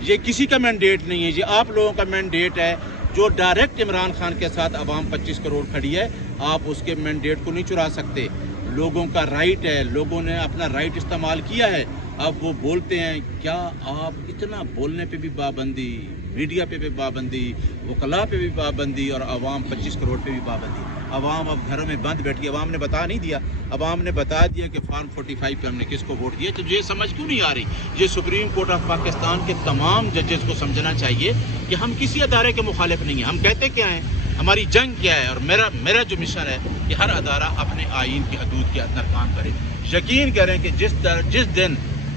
یہ کسی کا مینڈیٹ نہیں ہے، یہ آپ لوگوں کا مینڈیٹ ہے جو ڈائریکٹ عمران خان کے ساتھ عوام 25 کروڑ کھڑی ہے، آپ اس کے مینڈیٹ کو نہیں چرا سکتے۔ لوگوں کا رائٹ ہے، لوگوں نے اپنا رائٹ استعمال کیا ہے، اب وہ بولتے ہیں۔ کیا آپ اتنا بولنے پہ بھی پابندی، میڈیا پہ بھی پابندی، وکلاء پہ بھی پابندی، اور عوام 25 کروڑ پہ بھی پابندی؟ عوام اب گھروں میں بند بیٹھی، عوام نے بتا نہیں دیا، عوام نے بتا دیا کہ فارم 45 پہ ہم نے کس کو ووٹ دیا۔ تو یہ سمجھ کیوں نہیں آ رہی؟ یہ سپریم کورٹ آف پاکستان کے تمام ججز کو سمجھنا چاہیے کہ ہم کسی ادارے کے مخالف نہیں ہیں۔ ہم کہتے کیا ہیں، ہماری جنگ کیا ہے، اور میرا جو مشن ہے کہ ہر ادارہ اپنے آئین کی حدود کے اندر کام کرے۔ یقین کریں کہ جس دن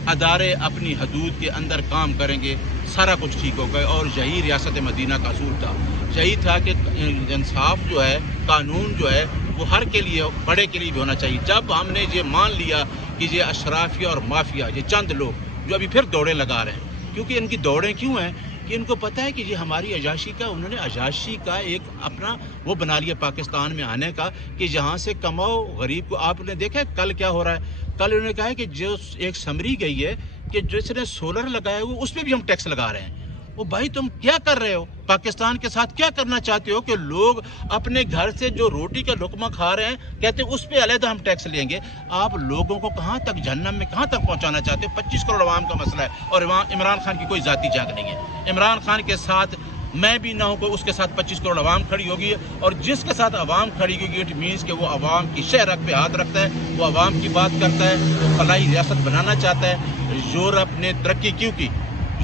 ادارے اپنی حدود کے اندر کام کریں گے سارا کچھ ٹھیک ہوگا، اور یہی ریاست مدینہ کا اصول تھا، یہی تھا کہ انصاف جو ہے، قانون جو ہے وہ ہر کے لیے، بڑے کے لیے بھی ہونا چاہیے۔ جب ہم نے یہ مان لیا کہ یہ اشرافیہ اور مافیا، یہ چند لوگ جو ابھی پھر دوڑیں لگا رہے ہیں، کیونکہ ان کی دوڑیں کیوں ہیں کہ ان کو پتہ ہے کہ یہ ہماری عیاشی کا، انہوں نے عیاشی کا ایک اپنا وہ بنا لیا پاکستان میں آنے کا، کہ یہاں سے کماؤ غریب کو۔ آپ نے دیکھا کل کیا ہو رہا ہے؟ کل انہوں نے کہا ہے کہ جو ایک سمری گئی ہے کہ جس نے سولر لگایا ہوا اس پہ بھی ہم ٹیکس لگا رہے ہیں۔ وہ بھائی تم کیا کر رہے ہو؟ پاکستان کے ساتھ کیا کرنا چاہتے ہو کہ لوگ اپنے گھر سے جو روٹی کا لقمہ کھا رہے ہیں کہتے ہیں اس پہ علیحدہ ہم ٹیکس لیں گے؟ آپ لوگوں کو کہاں تک، جہنم میں کہاں تک پہنچانا چاہتے ہو؟ 25 کروڑ عوام کا مسئلہ ہے، اور عمران خان کی کوئی ذاتی جنگ نہیں ہے۔ عمران خان کے ساتھ میں بھی نہ ہوں، کوئی اس کے ساتھ 25 کروڑ عوام کھڑی ہوگی، اور جس کے ساتھ عوام کھڑی ہوگی اٹ مینس کہ وہ عوام کی شہرت پہ ہاتھ رکھتا ہے، وہ عوام کی بات کرتا ہے، وہ فلاحی ریاست بنانا چاہتا ہے۔ یورپ نے ترقی کیوں کی؟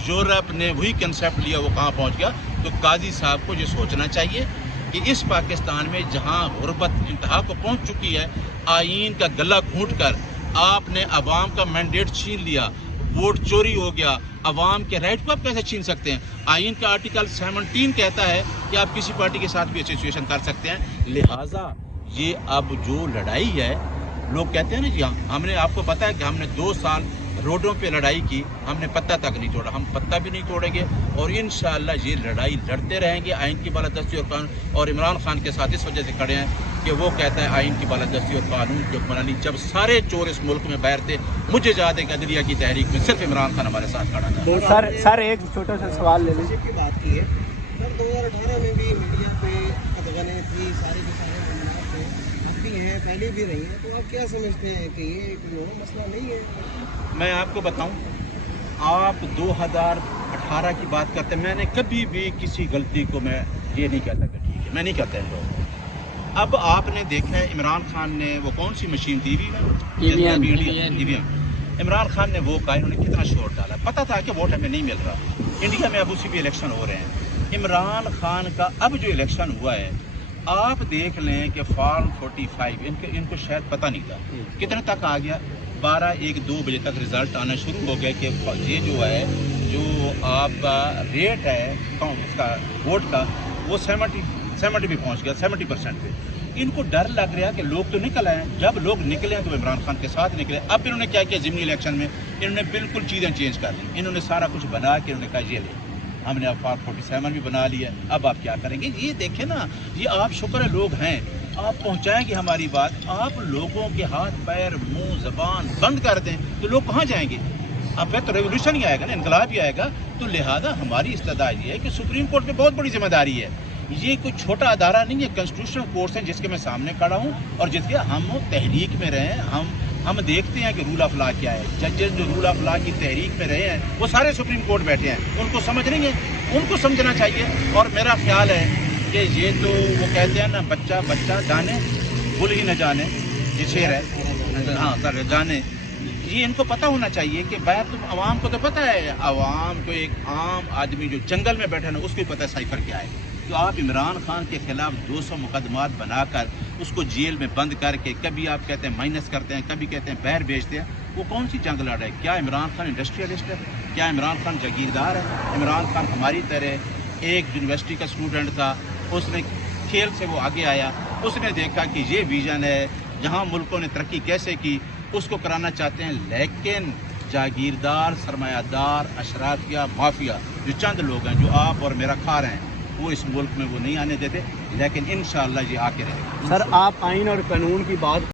یورپ نے وہی کنسیپٹ لیا، وہ کہاں پہنچ گیا؟ تو قاضی صاحب کو یہ سوچنا چاہیے کہ اس پاکستان میں جہاں غربت انتہا کو پہنچ چکی ہے، آئین کا گلا گھونٹ کر آپ نے عوام کا مینڈیٹ چھین لیا، ووٹ چوری ہو گیا، عوام کے رائٹ کو آپ کیسے چھین سکتے ہیں؟ آئین کا آرٹیکل 17 کہتا ہے کہ آپ کسی پارٹی کے ساتھ بھی ایسوسیشن کر سکتے ہیں۔ لہٰذا یہ اب جو لڑائی ہے، لوگ کہتے ہیں نا جی ہم نے، آپ کو پتہ ہے کہ ہم نے 2 سال روڈوں پہ لڑائی کی، ہم نے پتہ تک نہیں توڑا، ہم پتہ بھی نہیں توڑیں گے، اور انشاءاللہ یہ لڑائی لڑتے رہیں گے آئین کی بالادستی اور قانون۔ اور عمران خان کے ساتھ اس وجہ سے کھڑے ہیں کہ وہ کہتا ہے آئین کی بالادستی اور قانون کی حکمرانی۔ جب سارے چور اس ملک میں باہر تھے، مجھے یاد ہے کہ عدلیہ کی تحریک میں صرف عمران خان ہمارے ساتھ کھڑا تھا۔ سر ایک چھوٹا سا سوال لے لیں کی بات کی ہے سر، 2018 میں بھی میڈیا پہ ادغنیں تھی، سارے کے سارے معاملات تھے، اب بھی ہیں، پہلے بھی رہی ہیں، تو آپ کیا سمجھتے ہیں کہ یہ کوئی اور مسئلہ نہیں ہے؟ میں آپ کو بتاؤں، آپ 2018 کی بات کرتے ہیں، میں نے کبھی بھی کسی غلطی کو میں یہ نہیں کہتا کہ ٹھیک ہے، میں نہیں کہتا ان لوگوں کو۔ اب آپ نے دیکھا ہے عمران خان نے وہ کون سی machine T V M, Imran Khan نے وہ کہا، انہوں نے کتنا شور ڈالا، پتہ تھا کہ ووٹ ہمیں نہیں مل رہا۔ انڈیا میں اب اسی بھی الیکشن ہو رہے ہیں۔ عمران خان کا اب جو الیکشن ہوا ہے، آپ دیکھ لیں کہ فارم 45 ان کو شاید پتہ نہیں تھا، کتنے تک آ گیا، 12-1-2 بجے تک رزلٹ آنا شروع ہو گئے کہ یہ جو ہے، جو آپ کا ریٹ ہے اس کا ووٹ کا، وہ 70 بھی پہنچ گیا، 70% پہ۔ ان کو ڈر لگ رہا کہ لوگ تو نکل آئے ہیں، جب لوگ نکلے ہیں تو عمران خان کے ساتھ نکلے۔ اب انہوں نے کیا کیا ضمنی الیکشن میں، انہوں نے بالکل چیزیں چینج کر دی، انہوں نے سارا کچھ بنا کے انہوں نے کہا یہ لے، ہم نے اب فارم 47 بھی بنا لیا، اب آپ کیا کریں گے؟ یہ دیکھیں نا، یہ آپ شکر ہے لوگ ہیں، آپ پہنچائیں گے ہماری بات۔ آپ لوگوں کے ہاتھ پیر منہ زبان بند کر دیں تو لوگ کہاں جائیں گے؟ اب پھر تو ریولوشن ہی آئے گا نا، انقلاب ہی آئے گا۔ تو لہذا ہماری استدعا یہ ہے کہ سپریم کورٹ پہ بہت بڑی ذمہ داری ہے، یہ کوئی چھوٹا ادارہ نہیں ہے، کنسٹیٹیوشنل کورٹس ہیں جس کے میں سامنے کھڑا ہوں، اور جس کے ہم تحریک میں رہے ہیں، ہم دیکھتے ہیں کہ رول آف لا کیا ہے۔ ججز جو رول آف لا کی تحریک میں رہے ہیں وہ سارے سپریم کورٹ بیٹھے ہیں، ان کو سمجھ نہیں ہے، ان کو سمجھنا چاہیے۔ اور میرا خیال ہے کہ یہ تو وہ کہتے ہیں نا، بچہ جانے بھول ہی نہ جانے، یہ شعر ہے، ہاں سر جانے، یہ ان کو پتہ ہونا چاہیے کہ باہر تم عوام کو تو پتہ ہے، عوام کو ایک عام آدمی جو جنگل میں بیٹھا نا اس کو پتہ ہے سائفر کیا ہے۔ تو آپ عمران خان کے خلاف 200 مقدمات بنا کر اس کو جیل میں بند کر کے، کبھی آپ کہتے ہیں مائنس کرتے ہیں، کبھی کہتے ہیں باہر بھیجتے ہیں، وہ کون سی جنگ لڑ رہا ہے؟ کیا عمران خان انڈسٹریلسٹ ہے؟ کیا عمران خان جاگیردار ہے؟ عمران خان ہماری طرح ایک یونیورسٹی کا اسٹوڈنٹ تھا، اس نے کھیل سے وہ آگے آیا، اس نے دیکھا کہ یہ ویژن ہے، جہاں ملکوں نے ترقی کیسے کی اس کو کرانا چاہتے ہیں، لیکن جاگیردار، سرمایہ دار، اشرافیہ، مافیا جو چند لوگ ہیں جو آپ اور میرا کھا رہے ہیں، وہ اس ملک میں وہ نہیں آنے دیتے، لیکن انشاءاللہ یہ آ کے رہے گا۔ سر آپ آئین اور قانون کی بات